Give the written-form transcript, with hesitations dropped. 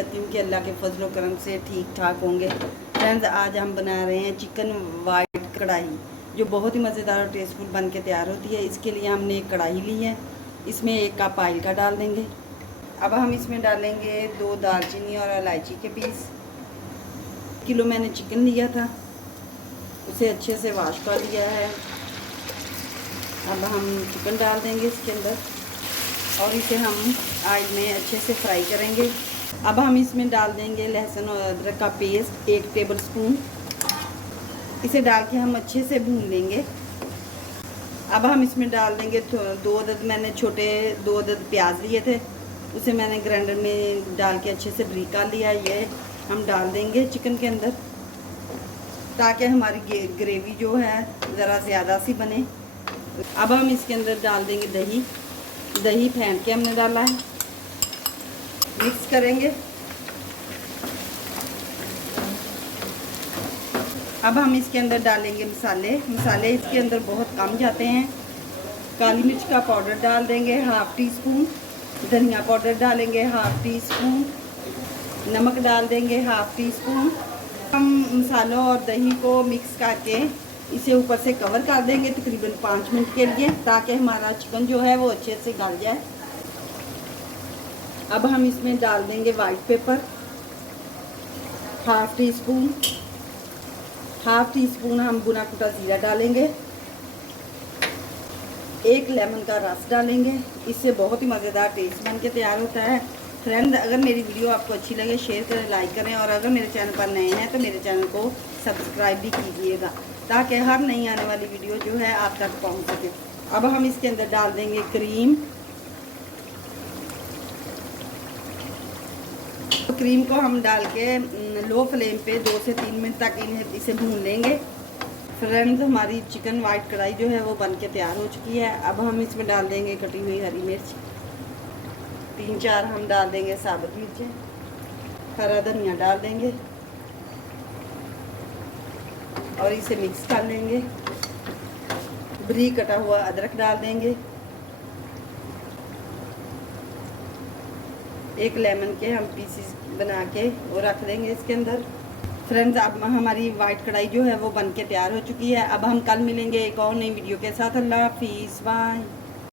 कहती हूँ कि अल्लाह के फजल व करम से ठीक ठाक होंगे। फ्रेंड्स, आज हम बना रहे हैं चिकन वाइट कढ़ाई, जो बहुत ही मज़ेदार और टेस्टफुल बन के तैयार होती है। इसके लिए हमने एक कढ़ाई ली है, इसमें 1 कप ऑयल का डाल देंगे। अब हम इसमें डालेंगे 2 दालचीनी और इलायची के पीस। किलो मैंने चिकन लिया था, उसे अच्छे से वॉश कर लिया है। अब हम चिकन डाल देंगे इसके अंदर और इसे हम ऑयल में अच्छे से फ्राई करेंगे। अब हम इसमें डाल देंगे लहसुन और अदरक का पेस्ट 1 टेबलस्पून। इसे डाल के हम अच्छे से भून लेंगे। अब हम इसमें डाल देंगे 2 अदद, मैंने छोटे 2 अदद प्याज लिए थे, उसे मैंने ग्राइंडर में डाल के अच्छे से बारीक कर लिया। ये हम डाल देंगे चिकन के अंदर ताकि हमारी ग्रेवी जो है ज़रा ज़्यादा सी बने। अब हम इसके अंदर डाल देंगे दही। दही फेंट के हमने डाला है, मिक्स करेंगे। अब हम इसके अंदर डालेंगे मसाले इसके अंदर बहुत कम जाते हैं। काली मिर्च का पाउडर डाल देंगे 1/2 टीस्पून, धनिया पाउडर डालेंगे 1/2 टीस्पून, नमक डाल देंगे 1/2 टीस्पून। हम मसालों और दही को मिक्स करके इसे ऊपर से कवर कर देंगे तकरीबन 5 मिनट के लिए, ताकि हमारा चिकन जो है वो अच्छे से गल जाए। अब हम इसमें डाल देंगे वाइट पेपर 1/2 टीस्पून। 1/2 टीस्पून हम भुना कुटा जीरा डालेंगे। 1 लेमन का रस डालेंगे, इससे बहुत ही मज़ेदार टेस्ट बन के तैयार होता है। फ्रेंड्स, अगर मेरी वीडियो आपको अच्छी लगे शेयर करें, लाइक करें और अगर मेरे चैनल पर नए हैं तो मेरे चैनल को सब्सक्राइब भी कीजिएगा, ताकि हर नई आने वाली वीडियो जो है आप तक पहुंच सके। अब हम इसके अंदर डाल देंगे क्रीम। तो क्रीम को हम डाल के लो फ्लेम पे 2 से 3 मिनट तक इसे भून लेंगे। फ्रेंड्स, हमारी चिकन वाइट कढ़ाई जो है वो बन के तैयार हो चुकी है। अब हम इसमें डाल देंगे कटी हुई हरी मिर्च, 3-4 हम डाल देंगे साबुत मिर्चें, हरा धनिया डाल देंगे और इसे मिक्स कर लेंगे। बारीक कटा हुआ अदरक डाल देंगे। 1 लेमन के हम पीसेस बना के वो रख देंगे इसके अंदर। फ्रेंड्स, अब हमारी वाइट कढ़ाई जो है वो बन के तैयार हो चुकी है। अब हम कल मिलेंगे एक और नई वीडियो के साथ। अल्लाह हाफिज़, बाय।